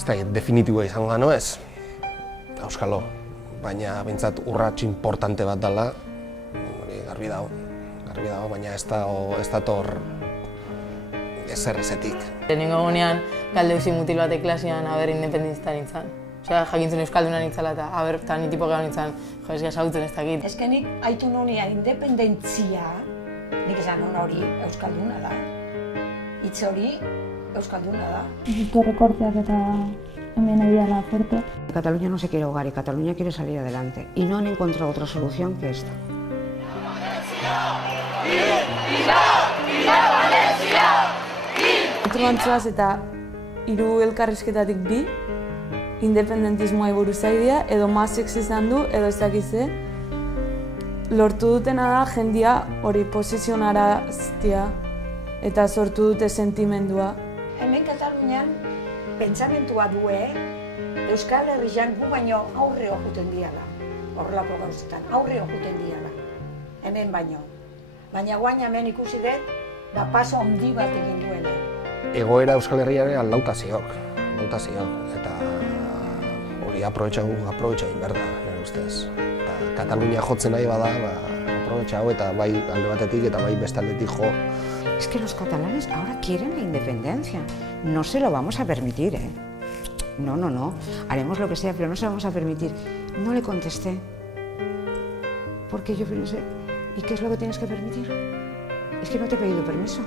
ez da, definitiboa izango da, no ez? Auskalo, baina bintzat urrats importante bat dela, garbi dago, baina ez dator ezer ezetik. Lehenengo egunean, galdeuzi mutil batek klasean, independentista nintzen. Osea, jakintzun euskalduna nintzela eta, eta ni tipo gehan nintzen, jo, ez gasautzen ez dakit. Ez nik haitu nunean independentzia, nik esan hori euskalduna da. Hitz hori euskalduna da. Justo recorteak eta hemen egia la fuerte. Cataluña no se quiere ahogar y Cataluña quiere salir adelante. Y no han encontrado otra solución que esta. Antzuaz eta hiru elkarrizketatik bi, independentismoa buruz aidea, edo Masek izan du, edo ez dakize. Lortu dutena da jendia hori posizionaraztia eta sortu dute sentimendua. Hemen Katalunian pentsamentua due, Euskal Herrian gu baino aurre juten diala. Horrelako gauzetan, aurre juten diala. Hemen baino. Baina guain hemen ikusi dut, paso handi bat egin duela. Egoera Euskal Herriaren lautaziok, eta hori aprobetxau egin behar da, nire ustez. Katalunia jotzen nahi bada, aprobetxau eta bai alde batetik eta bai beste aldetik jo. Es que los catalanes ahora quieren la independencia. No se lo vamos a permitir, ¿eh? No, no, no. Haremos lo que sea, pero no se lo vamos a permitir. No le contesté. Porque yo pensé, ¿y qué es lo que tienes que permitir? Es que no te he pedido permiso.